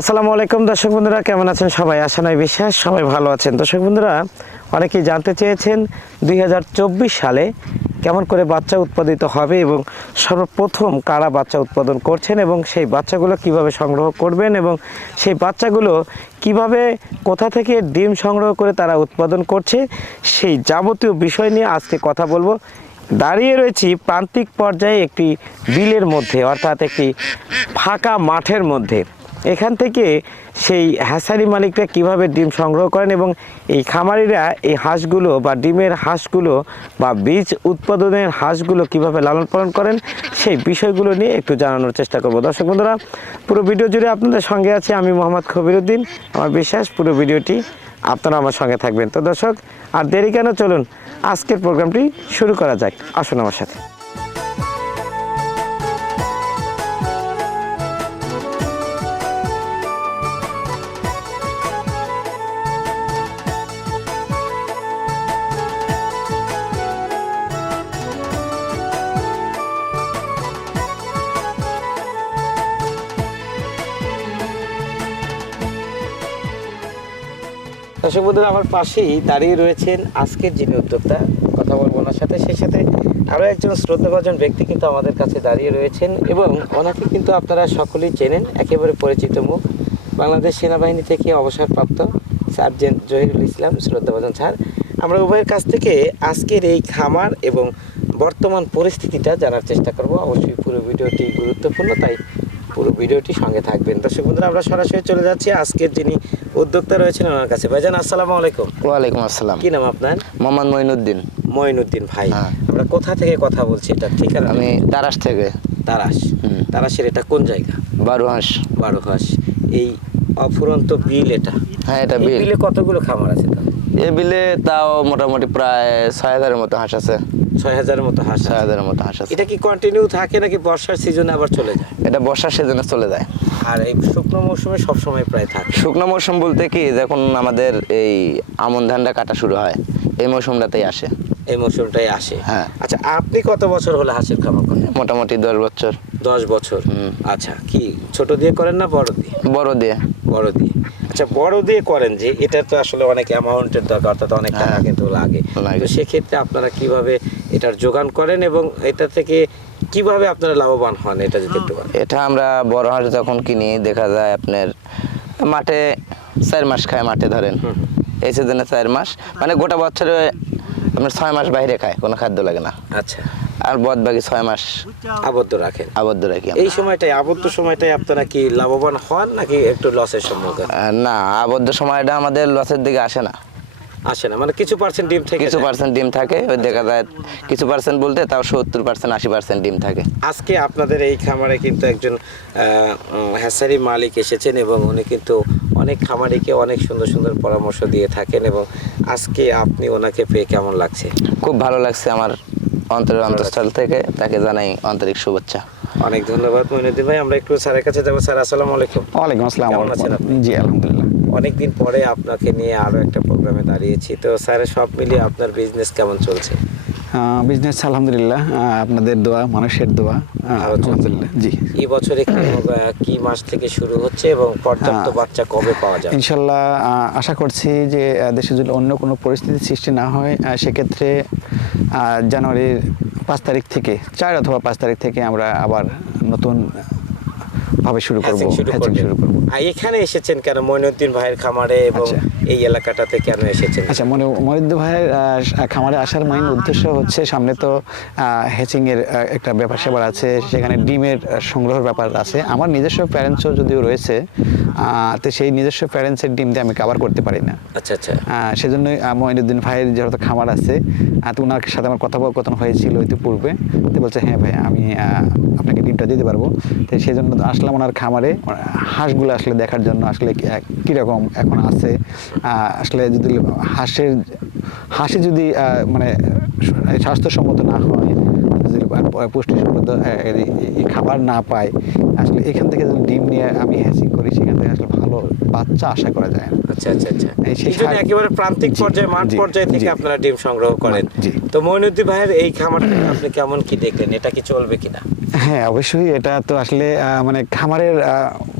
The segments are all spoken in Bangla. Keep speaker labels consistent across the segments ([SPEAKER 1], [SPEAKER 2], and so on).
[SPEAKER 1] আসসালামু আলাইকুম দর্শক বন্ধুরা, কেমন আছেন সবাই? আশা নয় বিশ্বাস, সবাই ভালো আছেন। দর্শক বন্ধুরা, অনেকেই জানতে চেয়েছেন দুই হাজার চব্বিশ সালে কেমন করে বাচ্চা উৎপাদিত হবে এবং সর্বপ্রথম কারা বাচ্চা উৎপাদন করছেন এবং সেই বাচ্চাগুলো কীভাবে সংগ্রহ করবেন এবং সেই বাচ্চাগুলো কীভাবে, কোথা থেকে ডিম সংগ্রহ করে তারা উৎপাদন করছে, সেই যাবতীয় বিষয় নিয়ে আজকে কথা বলব। দাঁড়িয়ে রয়েছি প্রান্তিক পর্যায়ে একটি বিলের মধ্যে, অর্থাৎ একটি ফাঁকা মাঠের মধ্যে। এখান থেকে সেই হ্যাসারি মালিকরা কীভাবে ডিম সংগ্রহ করেন এবং এই খামারিরা এই হাঁসগুলো বা ডিমের হাঁসগুলো বা বীজ উৎপাদনের হাঁসগুলো কীভাবে লালন পালন করেন, সেই বিষয়গুলো নিয়ে একটু জানানোর চেষ্টা করব। দর্শক বন্ধুরা, পুরো ভিডিও জুড়ে আপনাদের সঙ্গে আছে আমি মোহাম্মদ খবিরুদ্দিন। আমার বিশ্বাস, পুরো ভিডিওটি আপনারা আমার সঙ্গে থাকবেন। তো দর্শক, আর দেরি কেন? চলুন, আজকের প্রোগ্রামটি শুরু করা যাক। আসুন আমার সাথে। দর্শক বন্ধুরা আমার পাশেই দাঁড়িয়ে রয়েছেন আজকের যিনি উদ্যোক্তা, কথা বলব ওনার সাথে। সেই সাথে আরও একজন শ্রদ্ধাভাজন ব্যক্তি কিন্তু আমাদের কাছে দাঁড়িয়ে রয়েছেন এবং ওনাকে কিন্তু আপনারা সকলেই চেনেন, একেবারে পরিচিত মুখ। বাংলাদেশ সেনাবাহিনী থেকে অবসরপ্রাপ্ত সার্জেন্ট জহিরুল ইসলাম, শ্রদ্ধাভাজন স্যার। আমরা উভয়ের কাছ থেকে আজকের এই খামার এবং বর্তমান পরিস্থিতিটা জানার চেষ্টা করব। অবশ্যই পুরো ভিডিওটি গুরুত্বপূর্ণ, তাই পুরো ভিডিওটি সঙ্গে থাকবেন। দর্শক বন্ধুরা আমরা সরাসরি চলে যাচ্ছি। আজকের যিনি উদ্যোক্তা রয়েছেন ওনার কাছে। ভাইজান আসসালামু আলাইকুম।
[SPEAKER 2] ওয়ালাইকুম আসসালাম।
[SPEAKER 1] কি নাম আপনার?
[SPEAKER 2] মোহাম্মদ মঈনুদ্দিন।
[SPEAKER 1] মঈনুদ্দিন ভাই।
[SPEAKER 2] হ্যাঁ।
[SPEAKER 1] আমরা কোথা থেকে কথা বলছি? এটা ঠিকানা
[SPEAKER 2] আমি তারাস থেকে।
[SPEAKER 1] তারাস।
[SPEAKER 2] হুম।
[SPEAKER 1] তারাসের এটা কোন জায়গা?
[SPEAKER 2] বারো হাঁস
[SPEAKER 1] বারো ঘাস এই অফুরন্ত বিল এটা?
[SPEAKER 2] হ্যাঁ এটা বিল।
[SPEAKER 1] বিলে কতগুলো খামার আছে
[SPEAKER 2] এ বিলে তাও মোটামুটি প্রায় ছয় হাজারের মতো হাঁস আছে।
[SPEAKER 1] ছয় হাজারের মতো হাঁস
[SPEAKER 2] ছয় হাজারের মতো হাঁস আছে।
[SPEAKER 1] এটা কি কন্টিনিউ থাকে নাকি বর্ষার সিজনে আবার চলে যায়?
[SPEAKER 2] এটা বর্ষার সিজনে চলে যায়।
[SPEAKER 1] আর এই শুকনো মৌসুমে সবসময় প্রায় থাকে।
[SPEAKER 2] শুকনো মৌসুম বলতে কি যখন আমাদের এই আমন ধানটা কাটা শুরু হয় এই মৌসুমটাতেই আসে।
[SPEAKER 1] এই মৌসুমটাই আসে।
[SPEAKER 2] হ্যাঁ।
[SPEAKER 1] আচ্ছা আপনি কত বছর হলে হাঁসের খামার করেন?
[SPEAKER 2] মোটামুটি দশ বছর।
[SPEAKER 1] দশ বছর। আচ্ছা কি ছোট দিয়ে করেন না বড় দিয়ে?
[SPEAKER 2] বড় দিয়ে।
[SPEAKER 1] বড় দিয়ে। আচ্ছা বড় দিয়ে করেন যে এটা তো আসলে অনেক অ্যামাউন্টের দরকার অর্থাৎ অনেক টাকা
[SPEAKER 2] হ্যাঁ।
[SPEAKER 1] কিন্তু লাগে।
[SPEAKER 2] লাগে।
[SPEAKER 1] তো সেক্ষেত্রে আপনারা কীভাবে এটার যোগান করেন এবং এটা থেকে কীভাবে আপনারা লাভবান হন এটা যদি একটু
[SPEAKER 2] এটা আমরা বড় হাঁস যখন কিনি দেখা যায় আপনার মাঠে চার মাস খায় মাঠে ধরেন। এই সিজনে চার মাস মানে গোটা বছরে আপনার ছয় মাস বাইরে খায় কোনো খাদ্য লাগে না।
[SPEAKER 1] আচ্ছা।
[SPEAKER 2] আর বদ বাকি ছয় মাস
[SPEAKER 1] আবদ্ধ রাখেন।
[SPEAKER 2] আবদ্ধ রাখি
[SPEAKER 1] এই সময়টাই আবদ্ধ সময়টাই আপনারা কি লাভবান হন নাকি একটু লসের সম্মুখীন?
[SPEAKER 2] না আবদ্ধ সময়টা আমাদের লসের দিকে আসে না।
[SPEAKER 1] আসে না মানে কিছু পার্সেন্ট ডিম থেকে
[SPEAKER 2] কিছু পার্সেন্ট ডিম থাকে ওই দেখা যায় কিছু পার্সেন্ট বলতে তাও সত্তর পার্সেন্ট আশি পার্সেন্ট ডিম থাকে।
[SPEAKER 1] আজকে আপনাদের এই খামারে কিন্তু একজন হ্যাসারি মালিক এসেছেন এবং উনি কিন্তু অনেক খামারিকে অনেক সুন্দর সুন্দর পরামর্শ দিয়ে থাকেন এবং আজকে আপনি ওনাকে পেয়ে কেমন লাগছে?
[SPEAKER 2] খুব ভালো লাগছে আমার অন্তরের অন্তঃস্থল থেকে তাকে জানাই আন্তরিক শুভেচ্ছা।
[SPEAKER 1] অনেক ধন্যবাদ মইনুদ্দিন ভাই আমরা একটু স্যারের কাছে যাব। স্যার আসসালামু আলাইকুম।
[SPEAKER 3] ওয়ালাইকুম আসসালাম।
[SPEAKER 1] কেমন আছেন আপনি?
[SPEAKER 3] জি আলহামদুলিল্লাহ।
[SPEAKER 1] অনেকদিন পরে আপনাকে নিয়ে আরও একটা প্রোগ্রামে দাঁড়িয়েছি তো স্যার সব মিলিয়ে আপনার বিজনেস কেমন চলছে
[SPEAKER 3] বিজনেস আলহামদুলিল্লাহ আপনাদের দোয়া মানুষের দোয়া। আলহামদুলিল্লাহ জি
[SPEAKER 1] এই বছরে কি, মাস থেকে শুরু হচ্ছে এবং পর্যাপ্ত। বাচ্চা কবে পাওয়া যাবে
[SPEAKER 3] ইনশাল্লাহ আশা করছি যে দেশে যদি অন্য কোনো পরিস্থিতির সৃষ্টি না হয় সেক্ষেত্রে জানুয়ারির পাঁচ তারিখ থেকে চার অথবা পাঁচ তারিখ থেকে আমরা আবার নতুন ভাবে শুরু করব
[SPEAKER 1] হ্যাচিং শুরু
[SPEAKER 3] করব।
[SPEAKER 1] এখানে এসেছেন কেন? মইনুদ্দিন ভাইয়ের খামারে এবং
[SPEAKER 3] আচ্ছা।
[SPEAKER 1] এই এলাকাটাতে কেন এসেছেন?
[SPEAKER 3] আচ্ছা মনে মরিদ্দ ভাইয়ের খামারে আসার মেইন উদ্দেশ্য হচ্ছে সামনে তো হ্যাচিং এর একটা ব্যাপার স্যাপার আছে সেখানে ডিমের সংগ্রহের ব্যাপার আছে। আমার নিজস্ব প্যারেন্টসও যদিও রয়েছে তো সেই নিজস্ব প্যারেন্টসের ডিম দিয়ে আমি কাভার করতে পারি না।
[SPEAKER 1] আচ্ছা আচ্ছা।
[SPEAKER 3] সেজন্যই আহ, মঈনুদ্দিন ভাইয়ের যেহেতু খামার আছে তো ওনার সাথে আমার কথোপকথন হয়েছিল ইতিপূর্বে। তো বলছে হ্যাঁ ভাই আমি আপনাকে ডিমটা দিতে পারব। তো সেই জন্য আসলাম ওনার খামারে। হাঁসগুলো আসলে দেখার জন্য আসলে কীরকম এখন আছে। আসলে যদি হাঁসের হাঁসে যদি মানে স্বাস্থ্যসম্মত না হয় যদি পুষ্টিসম্মত খাবার না পায় আসলে এখান থেকে যদি ডিম নিয়ে আমি হ্যাচিং করি সেখান থেকে আসলে ভালো বাচ্চা আশা করা যায় না।
[SPEAKER 1] আচ্ছা আচ্ছা আচ্ছা।
[SPEAKER 3] এই
[SPEAKER 1] একেবারে প্রান্তিক পর্যায়ে মাঠ পর্যায়ে থেকে আপনারা ডিম সংগ্রহ করেন। তো মইনুদ্দিন ভাইয়ের এই খামারটা আপনি কেমন কি দেখলেন? এটা কি চলবে কিনা?
[SPEAKER 3] হ্যাঁ অবশ্যই এটা তো আসলে মানে খামারের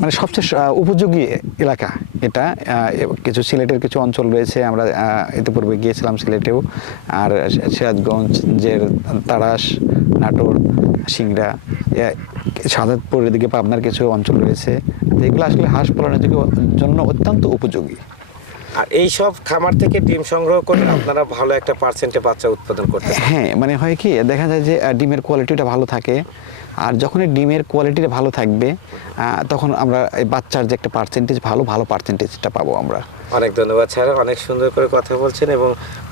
[SPEAKER 3] মানে সবচেয়ে উপযোগী এলাকা এটা। কিছু সিলেটের কিছু অঞ্চল রয়েছে, আমরা ইতিপূর্বে গিয়েছিলাম সিলেটেও। আর সিরাজগঞ্জের তারাস, নাটোর, সিংড়া সাদাতপুরের দিকে পাবনার কিছু অঞ্চল রয়েছে। এগুলো আসলে হাঁস পালনের জন্য অত্যন্ত উপযোগী।
[SPEAKER 1] আর এই সব খামার থেকে ডিম সংগ্রহ করে আপনারা ভালো একটা পার্সেন্টে বাচ্চা উৎপাদন করতে
[SPEAKER 3] হ্যাঁ মানে হয় কি দেখা যায় যে ডিমের কোয়ালিটিটা ভালো থাকে। আর যখনই ডিমের কোয়ালিটিটা ভালো থাকবে তখন আমরা এই বাচ্চার যে একটা পার্সেন্টেজ ভালো ভালো পার্সেন্টেজটা পাবো আমরা।
[SPEAKER 1] অনেক ধন্যবাদ স্যার অনেক সুন্দর করে কথা বলছেন এবং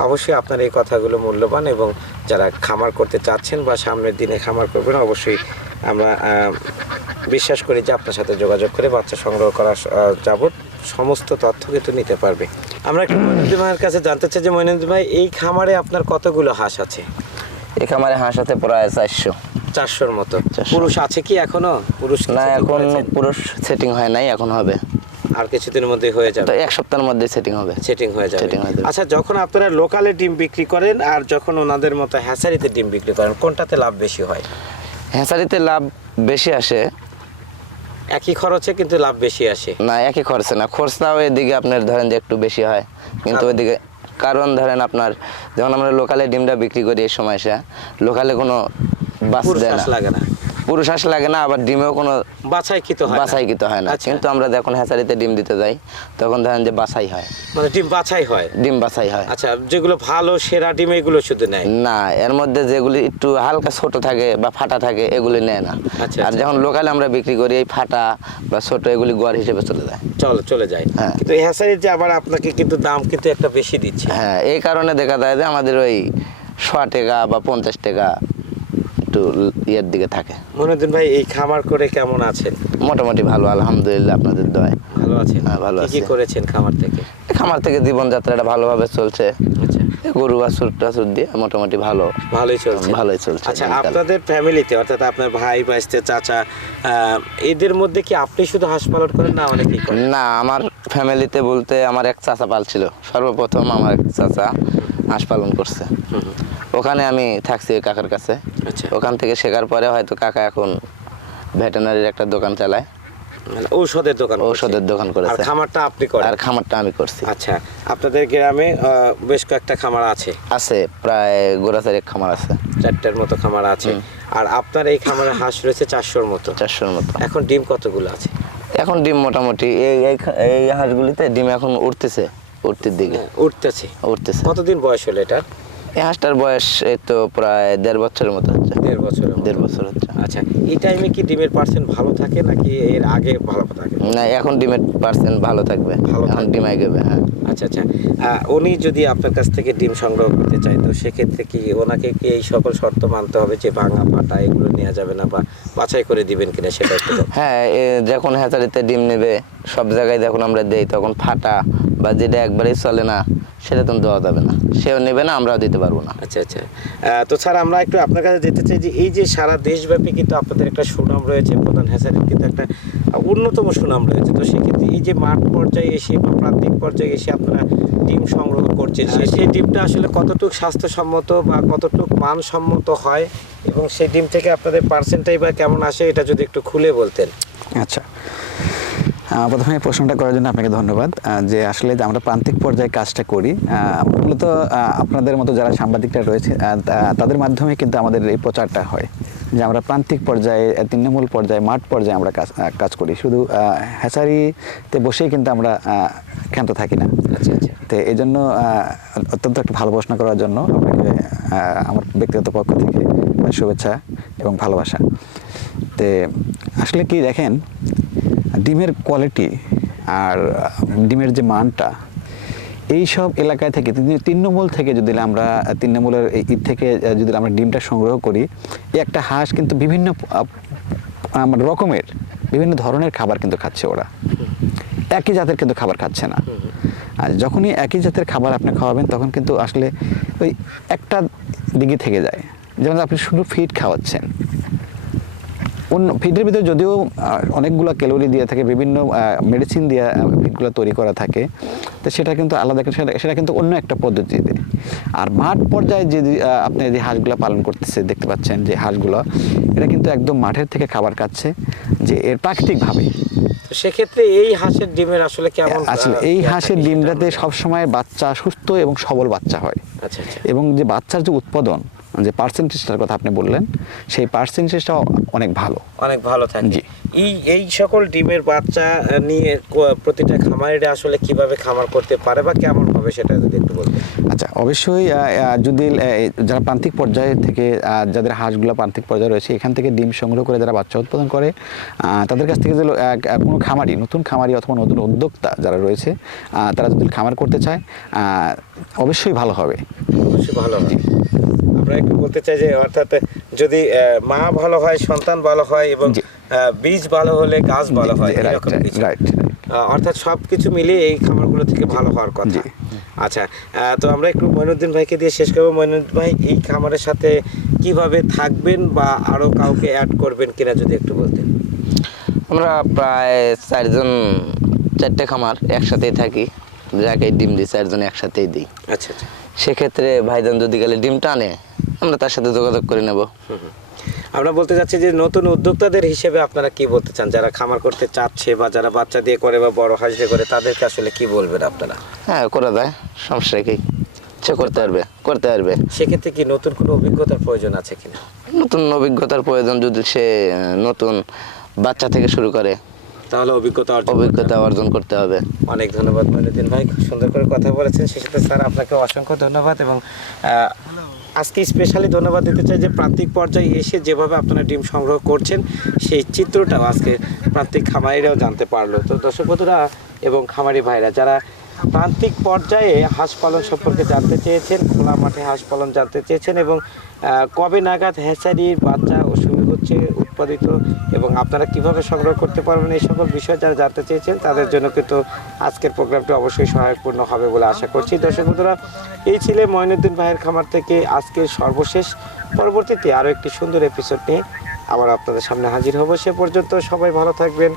[SPEAKER 1] অবশ্যই আপনার এই কথাগুলো মূল্যবান এবং যারা খামার করতে চাচ্ছেন বা সামনের দিনে খামার করবেন অবশ্যই আমরা বিশ্বাস করি যে আপনার সাথে যোগাযোগ করে বাচ্চা সংগ্রহ করা যাবত সমস্ত তথ্য কিন্তু নিতে পারবে। আমরা একটু মইনুদ্দিন ভাইয়ের কাছে জানতে চাই যে মইনুদ্দিন ভাই এই খামারে আপনার কতগুলো হাঁস আছে?
[SPEAKER 2] এই খামারে হাঁস আছে প্রায় চারশো।
[SPEAKER 1] চারশোর মতো। পুরুষ আছে কি এখনও? পুরুষ
[SPEAKER 2] না এখন পুরুষ সেটিং হয় নাই এখন হবে।
[SPEAKER 1] আর কিছুদিনের মধ্যে হয়ে যাবে।
[SPEAKER 2] এক সপ্তাহের মধ্যে সেটিং হবে।
[SPEAKER 1] সেটিং হয়ে যাবে। আচ্ছা যখন আপনারা লোকালে ডিম বিক্রি করেন আর যখন ওনাদের মতো হ্যাচারিতে ডিম বিক্রি করেন কোনটাতে লাভ বেশি হয়?
[SPEAKER 2] হ্যাঁসারিতে লাভ বেশি আসে
[SPEAKER 1] একই খরচে কিন্তু লাভ বেশি আসে।
[SPEAKER 2] না একই খরচে না। খরচাও এদিকে আপনার ধরেন যে একটু বেশি হয়। কিন্তু ওইদিকে কারণ ধরেন আপনার যেমন আমরা লোকালে ডিমটা বিক্রি করি এই সময় সে লোকালে কোনো বাস দেয় না।
[SPEAKER 1] লাগে না।
[SPEAKER 2] পুরুষ হাঁস লাগে না আবার ডিমেও কোনো
[SPEAKER 1] বাছাই কি হয় না?
[SPEAKER 2] বাছাই কিন্তু হয় না।
[SPEAKER 1] আচ্ছা।
[SPEAKER 2] কিন্তু আমরা যখন হ্যাঁচারিতে ডিম দিতে যাই তখন ধরেন যে বাছাই হয়।
[SPEAKER 1] মানে ডিম বাছাই হয়?
[SPEAKER 2] ডিম বাছাই হয়।
[SPEAKER 1] আচ্ছা যেগুলো ভালো সেরা ডিম এগুলো শুধু নেয়?
[SPEAKER 2] না এর মধ্যে যেগুলি একটু হালকা ছোট থাকে বা ফাটা থাকে এগুলি নেয় না।
[SPEAKER 1] আচ্ছা,
[SPEAKER 2] আর
[SPEAKER 1] আচ্ছা।
[SPEAKER 2] যখন লোকালে আমরা বিক্রি করি এই ফাটা বা ছোট এগুলি গড় হিসেবে চলে যায়।
[SPEAKER 1] চল চলে যায়।
[SPEAKER 2] হ্যাঁ।
[SPEAKER 1] কিন্তু হ্যাচারির যে আবার আপনাকে কিন্তু দাম কিন্তু একটা বেশি দিচ্ছে।
[SPEAKER 2] হ্যাঁ এই কারণে দেখা যায় যে আমাদের ওই শ টাকা বা পঞ্চাশ টাকা একটু ইয়ের দিকে থাকে।
[SPEAKER 1] মনুদ্দিন ভাই এই খামার করে কেমন আছেন?
[SPEAKER 2] মোটামুটি ভালো আলহামদুলিল্লাহ আপনাদের দয়
[SPEAKER 1] ভালো আছেন?
[SPEAKER 2] হ্যাঁ, ভালো
[SPEAKER 1] কি। করেছেন খামার থেকে?
[SPEAKER 2] খামার থেকে জীবনযাত্রাটা ভালোভাবে চলছে।
[SPEAKER 1] আচ্ছা।
[SPEAKER 2] গরু বাছুর টাছুর দিয়ে মোটামুটি ভালো।
[SPEAKER 1] ভালোই চলছে।
[SPEAKER 2] ভালোই চলছে
[SPEAKER 1] আচ্ছা আপনাদের ফ্যামিলিতে অর্থাৎ আপনার ভাই ভাইস্তে চাচা এদের মধ্যে কি আপনি শুধু হাঁস পালন করেন না অনেকেই করেন?
[SPEAKER 2] না আমার ফ্যামিলিতে বলতে আমার এক চাচা পালছিল। সর্বপ্রথম আমার এক চাচা হাঁস পালন করছে। ওখানে আমি থাকছি কাকার কাছে।
[SPEAKER 1] আচ্ছা।
[SPEAKER 2] ওখান থেকে শেখার পরে হয়তো কাকা এখন ভেটেনারির একটা দোকান চালায়।
[SPEAKER 1] মানে ঔষধের দোকান
[SPEAKER 2] ঔষধের দোকান করেছে।
[SPEAKER 1] খামারটা আপনি করেন?
[SPEAKER 2] আর খামারটা আমি করছি।
[SPEAKER 1] আচ্ছা আপনাদের গ্রামে বেশ কয়েকটা খামার আছে?
[SPEAKER 2] আছে প্রায় খামার আছে।
[SPEAKER 1] চারটার মতো খামার আছে। আর আপনার এই খামারে হাঁস রয়েছে চারশোর মতো?
[SPEAKER 2] চারশোর মতো।
[SPEAKER 1] এখন ডিম কতগুলো আছে?
[SPEAKER 2] এখন ডিম মোটামুটি এই এই হাঁসগুলিতে ডিম এখন উঠতেছে উঠতির দিকে।
[SPEAKER 1] উঠতেছে।
[SPEAKER 2] উঠতেছে।
[SPEAKER 1] কতদিন বয়স হলো এটার?
[SPEAKER 2] এই হাঁসটার বয়স এই তো প্রায় দেড় বছরের মতো হচ্ছে।
[SPEAKER 1] দেড় বছরের মতো।
[SPEAKER 2] দেড় বছর হচ্ছে।
[SPEAKER 1] আচ্ছা এই টাইমে কি ডিমের পার্সেন্ট ভালো থাকে নাকি এর আগে ভালো থাকে?
[SPEAKER 2] না এখন ডিমের পার্সেন্ট ভালো থাকবে।
[SPEAKER 1] ভালো
[SPEAKER 2] এখন ডিম আইগেবে হ্যাঁ।
[SPEAKER 1] আচ্ছা আচ্ছা। উনি যদি আপনার কাছ থেকে ডিম সংগ্রহ করতে চায় তো সেক্ষেত্রে কি ওনাকে কি এই সকল শর্ত মানতে হবে যে ভাঙা পাটা এগুলো নেওয়া যাবে না বা বাছাই করে দিবেন কিনা সেটা
[SPEAKER 2] হ্যাঁ যখন হ্যাচারিতে ডিম নেবে সব জায়গায় যখন আমরা দেই তখন ফাটা বা যেটা একবারেই চলে না সেটা তো দেওয়া যাবে না। সেও নেবে না আমরাও দিতে পারব না।
[SPEAKER 1] আচ্ছা আচ্ছা। তো স্যার আমরা একটু আপনার কাছে যেতে চাই যে এই যে সারা দেশব্যাপী কিন্তু আপনাদের একটা সুনাম রয়েছে প্রধান হ্যাচারির কিন্তু একটা অন্যতম সুনাম রয়েছে। তো সেক্ষেত্রে এই যে মাঠ পর্যায়ে এসে বা প্রান্তিক পর্যায়ে এসে আপনারা ডিম সংগ্রহ করছেন সেই ডিমটা আসলে কতটুকু স্বাস্থ্যসম্মত বা কতটুকু মানসম্মত হয় এবং সেই ডিম থেকে আপনাদের পার্সেন্টাই বা কেমন আসে এটা যদি একটু খুলে বলতেন।
[SPEAKER 3] আচ্ছা। প্রথমে প্রশ্নটা করার জন্য আপনাকে ধন্যবাদ যে আসলে যে আমরা প্রান্তিক পর্যায়ে কাজটা করি মূলত আপনাদের মতো যারা সাংবাদিকরা রয়েছে তাদের মাধ্যমে কিন্তু আমাদের এই প্রচারটা হয় যে আমরা প্রান্তিক পর্যায়ে তৃণমূল পর্যায়ে মাঠ পর্যায়ে আমরা কাজ কাজ করি। শুধু হ্যাচারিতে বসেই কিন্তু আমরা ক্ষান্ত থাকি না।
[SPEAKER 1] আচ্ছা আচ্ছা।
[SPEAKER 3] তো এই জন্য অত্যন্ত একটা ভালো প্রশ্ন করার জন্য আপনাকে আমার ব্যক্তিগত পক্ষ থেকে শুভেচ্ছা এবং ভালোবাসা। তো আসলে কি দেখেন ডিমের কোয়ালিটি আর ডিমের যে মানটা, এই সব এলাকায় থেকে তৃণমূল থেকে যদি আমরা, তৃণমূলের ঈদ থেকে যদি আমরা ডিমটা সংগ্রহ করি, এই একটা হাঁস কিন্তু বিভিন্ন রকমের, বিভিন্ন ধরনের খাবার কিন্তু খাচ্ছে ওরা। একই জাতের কিন্তু খাবার খাচ্ছে না। আর যখনই একই জাতের খাবার আপনি খাওয়াবেন, তখন কিন্তু আসলে ওই একটা দিকে থেকে যায়। যেমন আপনি শুধু ফিড খাওয়াচ্ছেন। ফিডের ভিতরে যদিও অনেকগুলো ক্যালোরি দিয়ে থাকে বিভিন্ন মেডিসিন দিয়ে ফিডগুলো তৈরি করা থাকে তো সেটা কিন্তু আলাদা সেটা সেটা কিন্তু অন্য একটা পদ্ধতিতে। আর মাঠ পর্যায়ে যে আপনি যে হাঁসগুলো পালন করতেছে দেখতে পাচ্ছেন যে হাঁসগুলো এটা কিন্তু একদম মাঠের থেকে খাবার খাচ্ছে যে এর প্রাকৃতিকভাবে।
[SPEAKER 1] সেক্ষেত্রে এই হাঁসের ডিমের আসলে কেমন
[SPEAKER 3] আসলে এই হাঁসের ডিমটাতে সবসময় বাচ্চা সুস্থ এবং সবল বাচ্চা হয়।
[SPEAKER 1] আচ্ছা আচ্ছা।
[SPEAKER 3] এবং যে বাচ্চার যে উৎপাদন যে পার্সেন্টেজটার কথা আপনি বললেন সেই পার্সেন্টেজটা অনেক ভালো।
[SPEAKER 1] অনেক ভালো থাকে।
[SPEAKER 3] জি।
[SPEAKER 1] এই এই সকল ডিমের বাচ্চা নিয়ে প্রতিটা খামারিরা আসলে কীভাবে খামার করতে পারে বা কেমন হবে সেটা যদি একটু বলবেন
[SPEAKER 3] আচ্ছা অবশ্যই যদি যারা প্রান্তিক পর্যায়ে থেকে যাদের হাঁসগুলো প্রান্তিক পর্যায়ে রয়েছে এখান থেকে ডিম সংগ্রহ করে যারা বাচ্চা উৎপাদন করে তাদের কাছ থেকে যে কোনো খামারি নতুন খামারি অথবা নতুন উদ্যোক্তা যারা রয়েছে তারা যদি খামার করতে চায় অবশ্যই ভালো হবে।
[SPEAKER 1] অবশ্যই ভালো হবে। আমরা একটু বলতে চাই যে অর্থাৎ যদি মা ভালো হয় সন্তান ভালো হয় এবং বীজ ভালো হলে গাছ ভালো হয় এরকম কিছু।
[SPEAKER 3] রাইট
[SPEAKER 1] অর্থাৎ সব কিছু মিলিয়ে এই খামারগুলো থেকে ভালো হওয়ার কথা। আচ্ছা তো আমরা একটু মইনুদ্দিন ভাইকে দিয়ে শেষ করব। মইনুদ্দিন ভাই এই খামারের সাথে কীভাবে থাকবেন বা আরও কাউকে অ্যাড করবেন কিনা যদি একটু বলতেন।
[SPEAKER 2] আমরা প্রায় চারজন চারটে খামার একসাথেই থাকি। যাকে ডিম দিই চারজন একসাথেই দিই।
[SPEAKER 1] আচ্ছা আচ্ছা।
[SPEAKER 2] সেক্ষেত্রে ভাইজান যদি গেলে ডিমটা আনে আমরা তার সাথে যোগাযোগ করে নেব।
[SPEAKER 1] আমরা বলতে চাচ্ছি যে নতুন উদ্যোক্তাদের হিসেবে আপনারা কি বলতে চান? যারা খামার করতে চাচ্ছে বা যারা বাচ্চা দিয়ে করে বা বড় হাঁস দিয়ে করে তাদেরকে আসলে কি বলবেন আপনারা?
[SPEAKER 2] হ্যাঁ করা যায়। সমস্যা কি? সে করতে পারবে করতে পারবে।
[SPEAKER 1] সেক্ষেত্রে কি নতুন কোনো অভিজ্ঞতার প্রয়োজন আছে কিনা?
[SPEAKER 2] নতুন অভিজ্ঞতার প্রয়োজন যদি সে নতুন বাচ্চা থেকে শুরু করে
[SPEAKER 1] তাহলে অভিজ্ঞতা
[SPEAKER 2] অভিজ্ঞতা অর্জন করতে হবে।
[SPEAKER 1] অনেক ধন্যবাদ মইনুদ্দিন ভাই খুব সুন্দর করে কথা বলেছেন। সেক্ষেত্রে স্যার আপনাকে অসংখ্য ধন্যবাদ এবং আজকে স্পেশালি ধন্যবাদ দিতে চাই যে প্রান্তিক পর্যায়ে এসে যেভাবে আপনারা ডিম সংগ্রহ করছেন, সেই চিত্রটাও আজকে প্রান্তিক খামারিরাও জানতে পারল। তো দর্শক বন্ধুরা এবং খামারি ভাইরা, যারা প্রান্তিক পর্যায়ে হাঁস পালন সম্পর্কে জানতে চেয়েছেন, খোলা মাঠে হাঁস পালন জানতে চেয়েছেন এবং কবে নাগাদ হ্যাচারির বাচ্চা ও শুরু হচ্ছে উৎপাদিত এবং আপনারা কীভাবে সংগ্রহ করতে পারবেন এই সকল বিষয় যারা জানতে চেয়েছেন, তাদের জন্য কিন্তু আজকের প্রোগ্রামটি অবশ্যই সহায়কপূর্ণ হবে বলে আশা করছি। দর্শক বন্ধুরা, এই ছিল ময়নুদ্দিন ভাইয়ের খামার থেকে আজকের সর্বশেষ। পরবর্তীতে আরও একটি সুন্দর এপিসোড নিয়ে আবার আপনাদের সামনে হাজির হব। সে পর্যন্ত সবাই ভালো থাকবেন,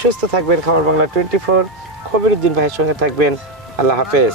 [SPEAKER 1] সুস্থ থাকবেন। খামার বাংলা টোয়েন্টি ফোর। খবিরুদ্দিন ভাইয়ের সঙ্গে থাকবেন। আল্লাহ হাফেজ।